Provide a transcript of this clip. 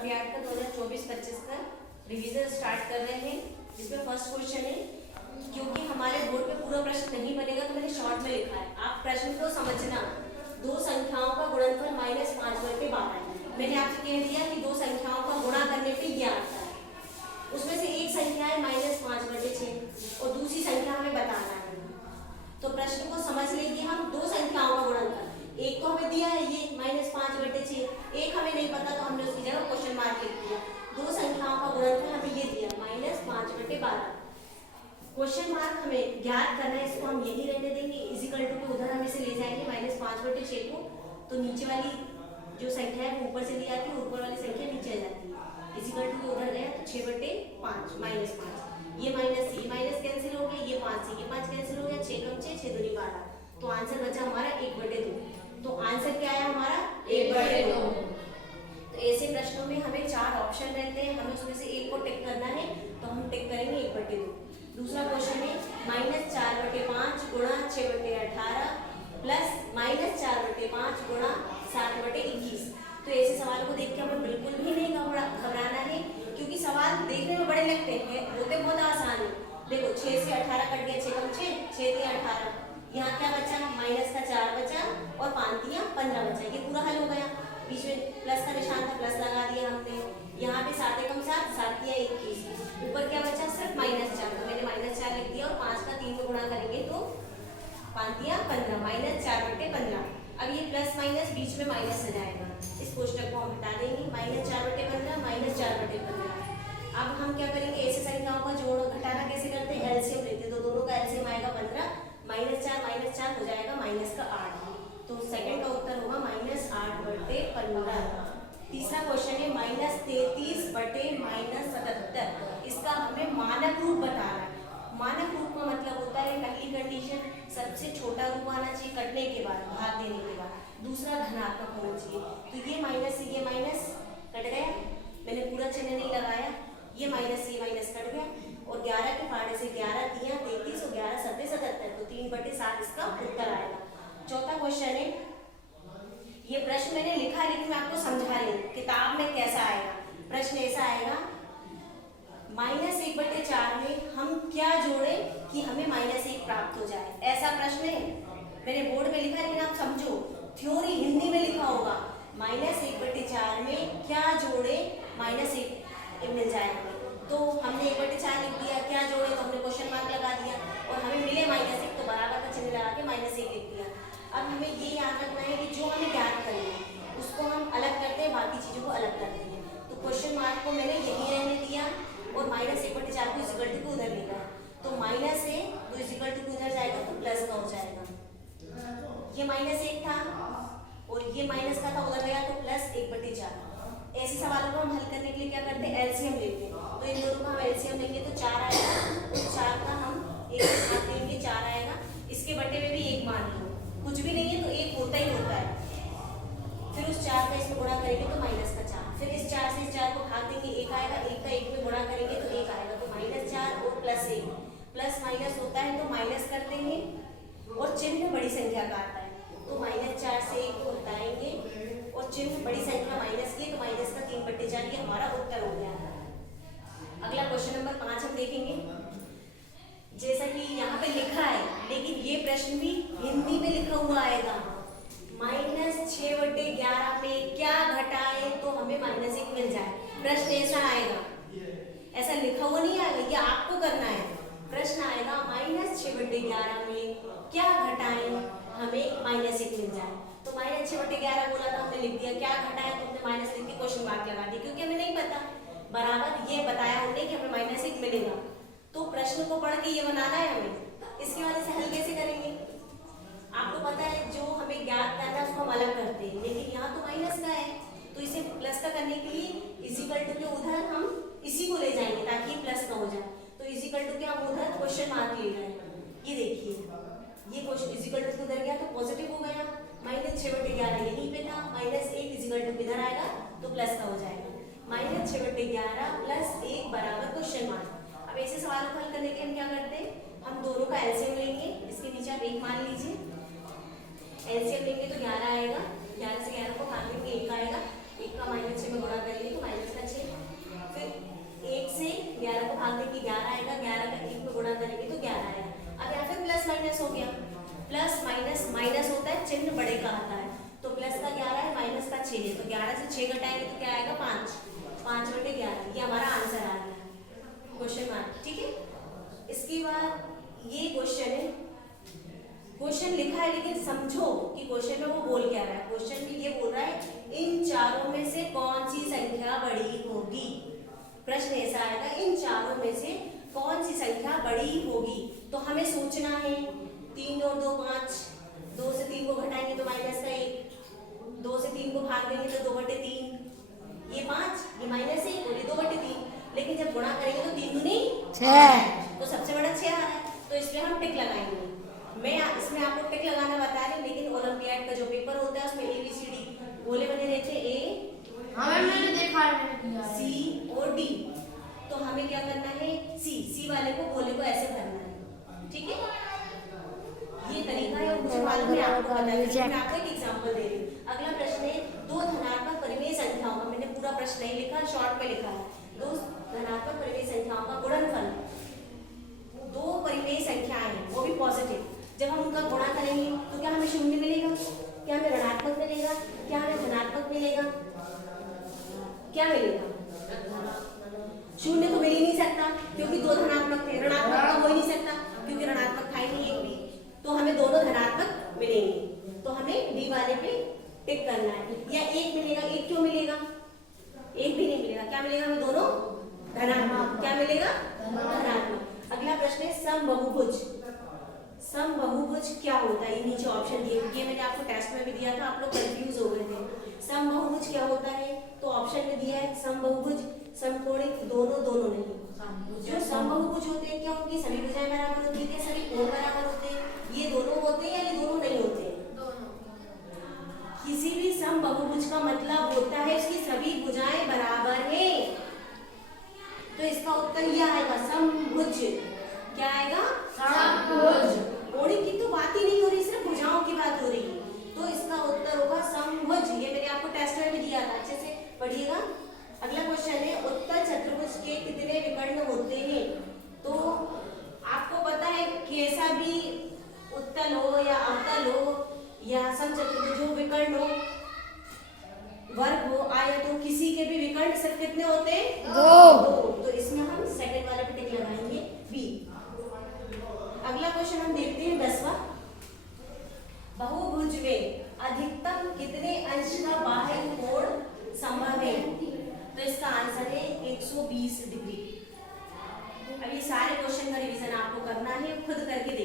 Olympiad का 2024-25 का revision start कर रहे हैं, जिसमें फर्स्ट क्वेश्चन है। क्योंकि हमारे बोर्ड पे पूरा प्रश्न नहीं बनेगा तो मैंने शॉर्ट में लिखा है, आप प्रश्न को समझना। दो संख्याओं का गुणनफल -5/12 है। मैंने आपसे कह दिया कि दो संख्याओं का गुणा करने पे ये आता है, उसमें से एक संख्या है -5/6 और दूसरी संख्या हमें बताना है। तो प्रश्न को समझ लेंगे हम। दो संख्याओं का गुणनफल, एक तो हमें दिया है ये -5/6, एक हमें नहीं पता तो हमने उसकी जगह क्वेश्चन मार्क लिख दिया। दो संख्याओं का गुणनफल हमें ये दिया -5/12। क्वेश्चन मार्क हमें ज्ञात करना है, इसको हम यही रहने देंगे। इजिकल टू के उधर हम इसे ले जाएंगे -5/6 को, तो नीचे वाली जो संख्या है वो ऊपर से ली आती है, ऊपर वाली संख्या नीचे आ जाती है। इजिकल टू के उधर गया तो 6/5 -5, ये माइनस कैंसिल हो गया, ये 5 से ये 5 कैंसिल हो गया, 6 कम 6, 6 दूनी 12, तो आंसर बचा हमारा 1/2। तो आंसर क्या आया हमारा 1/2। तो ऐसे प्रश्नों में हमें 4 ऑप्शन रहते हैं, हमें उसमें से एक को टिक करना है, तो हम टिक करेंगे 1/2। दूसरा क्वेश्चन है -4/5 गुणा 6/18 प्लस -4/5 गुणा 7/21। तो ऐसे सवाल को देख के हमें बिल्कुल भी नहीं घबराना है, क्योंकि सवाल देखने में बड़े लगते हैं, होते बहुत आसान है। देखो 6 से 18 कट गया, 6 कम 6, 6 3 18, यहाँ क्या बचा, माइनस का 4 बचा और 5 3 15 बचा, ये पूरा हल हो गया। बीच में प्लस का निशान था, प्लस लगा दिया हमने। यहाँ पे 7 कम 7, 7 21, ऊपर क्या बचा सिर्फ -4, तो मैंने -4 लिख दिया और 5 का 3 में गुणा करेंगे तो 5 3 15, -4/15। अब ये प्लस माइनस बीच में माइनस हो जाएगा, इस कोष्टक को हम हटा देंगे, -4/15 -4/15। अब हम क्या करेंगे, ऐसे संख्याओं का जोड़ घटाना कैसे करते हैं, एलसीएम लेते हैं, तो दोनों का एलसीएम आएगा 15, -4 हो जाएगा -8। तो सेकंड का उत्तर होगा -8/15। तीसरा क्वेश्चन है -33/-77, इसका हमें मानक रूप बताना है। मानक रूप का मतलब होता है, पहली कंडीशन सबसे छोटा रूप आना चाहिए कटने के बाद, भाग देने के बाद। दूसरा धनात्मक होना चाहिए, तो ये माइनस से ये माइनस कट गया, मैंने पूरा चिन्ह नहीं लगाया, ये माइनस से ये माइनस कट गया, और 11 के फाड़े से 11 3 33 और 11 7 77, तो 3/7 इसका उत्तर आएगा। चौथा क्वेश्चन है, ये प्रश्न मैंने लिखा लेकिन मैं आपको समझा रही हूँ किताब में कैसा आएगा। प्रश्न ऐसा आएगा, -1/4 में हम क्या जोड़े कि हमें -1 प्राप्त हो जाए, ऐसा प्रश्न है। मैंने बोर्ड में लिखा लेकिन आप समझो, थ्योरी हिंदी में लिखा होगा, -1/4 में क्या जोड़े -1 मिल जाएगा। तो हमने 1/4 लिख दिया, क्या जोड़े तो हमने क्वेश्चन मार्क लगा दिया, और हमें मिले -1 तो बराबर का चिन्ह लगा के -1 लिख दिया। अब हमें ये याद रखना है कि जो हमें ज्ञात करना है उसको हम अलग करते हैं, बाकी चीज़ों को अलग करते हैं। तो क्वेश्चन मार्क को मैंने यही रहने दिया और -1/4 को इजिकल टू को उधर ले गया, तो -1 तो इजिकल टू को उधर जाएगा तो प्लस का हो जाएगा। ये -1 था और ये माइनस का था, उधर गया तो प्लस 1/4। ऐसे सवालों को हम हल करने के लिए क्या करते हैं, एलसीएम लेते हैं। तो इन दोनों का हम एलसीएम लेंगे तो 4 आएगा, उस 4 का हम 1 मान लेंगे, 4 आएगा। इसके बटे में भी 1 मान लो, कुछ भी नहीं है तो 1 होता ही होता है। फिर उस 4 का इसमें गुणा करेंगे तो -4, फिर इस 4 से इस 4 को भाग देंगे, 1 आएगा, 1 का 1 में गुणा करेंगे तो 1 आएगा, तो -4 और +1, प्लस माइनस होता है तो माइनस करते हैं, और चिन्ह बड़ी संख्या का आता है, तो -4 से 1 को हटाएंगे और चिन्ह बड़ी संख्या माइनस की, तो माइनस का 3/4, ये हमारा उत्तर हो गया। अगला क्वेश्चन नंबर 5 हम देखेंगे। जैसा कि यहाँ पे लिखा है, लेकिन ये प्रश्न भी हिंदी में लिखा हुआ आएगा, -6/11 में क्या घटाएं तो हमें -1 मिल जाए। प्रश्न ऐसा आएगा, ऐसा लिखा हुआ नहीं आएगा, ये आपको करना है। प्रश्न आएगा -6/11 में क्या घटाएं हमें -1 मिल जाए। तो -6/11 बोला था, हमने लिख दिया, क्या घटाएं तो हमने माइनस लिख के क्वेश्चन मार्क लगा दिया, क्योंकि हमें नहीं पता। बराबर ये बताया हमने कि हमें -1 मिलेगा, तो प्रश्न को पढ़ के ये बनाना है हमें। इसकी वजह से हल कैसे करेंगे, आपको पता है जो हमें ज्ञात करना है उसको हम अलग करते हैं, लेकिन यहाँ तो माइनस का है, तो इसे प्लस का करने के लिए इजिकल टू के उधर हम इसी को ले जाएंगे ताकि प्लस का हो जाए। तो इजिकल टू के हम उधर क्वेश्चन मार्क ले रहे हैं, ये देखिए, ये क्वेश्चन इजिकल टू उधर गया तो पॉजिटिव हो गया, -6/11 यहीं पे था, -1 इजिकल टू इधर आएगा तो प्लस का हो जाएगा, -6/11 + 1 बराबर क्वेश्चन मार्क। अब ऐसे सवालों को हल करने के लिए हम क्या करते हैं, हम दोनों का एलसीएम लेंगे, इसके नीचे आप 1 मान लीजिए, एलसीएम लेंगे तो 11 आएगा, 11 से 11 को भाग देंगे 1 आएगा, 1 का -6 में गुणा करेंगे तो माइनस 11 से 6 घटाएंगे तो क्या आएगा 5, 5/11, ये हमारा आंसर आ गया, क्वेश्चन मार्क। ठीक है, इसके बाद ये क्वेश्चन है, क्वेश्चन लिखा है लेकिन समझो कि क्वेश्चन में वो बोल क्या रहा है। क्वेश्चन में ये बोल रहा है इन चारों में से कौन सी संख्या बड़ी होगी। प्रश्न ऐसा आएगा इन चारों में से कौन सी संख्या बड़ी होगी। तो हमें सोचना है 3 और 2 5, 2 से 3 को घटाएंगे तो माइनस का 1, 2 से 3 को भाग देंगे तो 2/3, ये 5, ये -1 और ये 2/3। लेकिन जब गुणा करेंगे तो 3 दूनी 6, तो सबसे बड़ा 6 आ रहा है, तो इसमें हम टिक लगाएंगे। मैं इसमें आपको टिक लगाना बता रही, लेकिन ओलंपियाड का जो पेपर होता है उसमें ABCD बोले बने रहते हैं, A मैंने देखा है, मैंने किया है। C और D। तो हमें क्या करना है, C वाले को गोले को ऐसे भरना है। ठीक है, ये तरीका है और मुझे मालूम है आपको पता है, मैं आपको एक एग्जांपल दे रही हूँ। अगला प्रश्न है 2 धनात्मक परिमेय संख्याओं का, मैंने पूरा प्रश्न नहीं लिखा, शॉर्ट में लिखा है, 2 धनात्मक परिमेय संख्याओं का गुणनफल। 2 परिमेय संख्याएं वो भी पॉजिटिव, जब हम उनका गुणा करेंगे तो क्या हमें शून्य मिलेगा, क्या हमें ऋणात्मक मिलेगा, क्या हमें धनात्मक मिलेगा, क्या मिलेगा? शून्य तो मिल ही नहीं सकता क्योंकि 2 धनात्मक थे, ऋणात्मक तो हो ही नहीं सकता क्योंकि ऋणात्मक था ही नहीं एक भी, तो हमें दोनों धनात्मक मिलेंगे। तो हमें डी वाले पे टिक करना है। या 1 मिलेगा, 1 क्यों मिलेगा, 1 भी नहीं मिलेगा, क्या मिलेगा हमें? दोनों धनात्मक। क्या मिलेगा? धनात्मक। अगला प्रश्न है समबाहुभुज। समबाहुभुज क्या होता है, ये नीचे ऑप्शन दिए, ये मैंने आपको टेस्ट में भी दिया था, आप लोग कंफ्यूज हो गए थे। समबाहुभुज क्या होता है, तो ऑप्शन में दिया है समबाहुभुज, समकोणिक, दोनों नहीं। जो समबाहुभुज होते हैं क्या उनकी सभी भुजाएं बराबर होती है, क्या सभी कोण बराबर होते हैं? ये दोनों होते हैं या ये दोनों नहीं होते हैं? किसी भी समबाहुभुज का मतलब होता है इसकी सभी भुजाएं बराबर हैं। तो इसका उत्तर यह आएगा समभुज। क्या आएगा? समभुज। कोणिक की तो बात ही नहीं हो रही, सिर्फ भुजाओं की बात हो रही है, तो इसका उत्तर होगा समभुज। ये मैंने आपको टेस्ट में भी दिया था, अच्छे से पढ़िएगा। अगला क्वेश्चन है उत्तल चतुर्भुज के कितने विकर्ण होते हैं। तो आपको पता है कैसा भी उत्तल हो या अवतल हो या समचतुर्भुज हो, विकर्ण हो, वर्ग हो, आयत हो, किसी के भी विकर्ण सिर्फ कितने होते हैं? 2। तो इसमें हम सेकंड वाले पे टिक लगाएंगे, बी। अगला क्वेश्चन हम देखते हैं 10वां। बहुभुज में अधिकतम कितने अंश का बाह्य कोण संभव है? तो इसका आंसर है 120 डिग्री। अब ये सारे क्वेश्चन का रिवीजन आपको करना है, खुद करके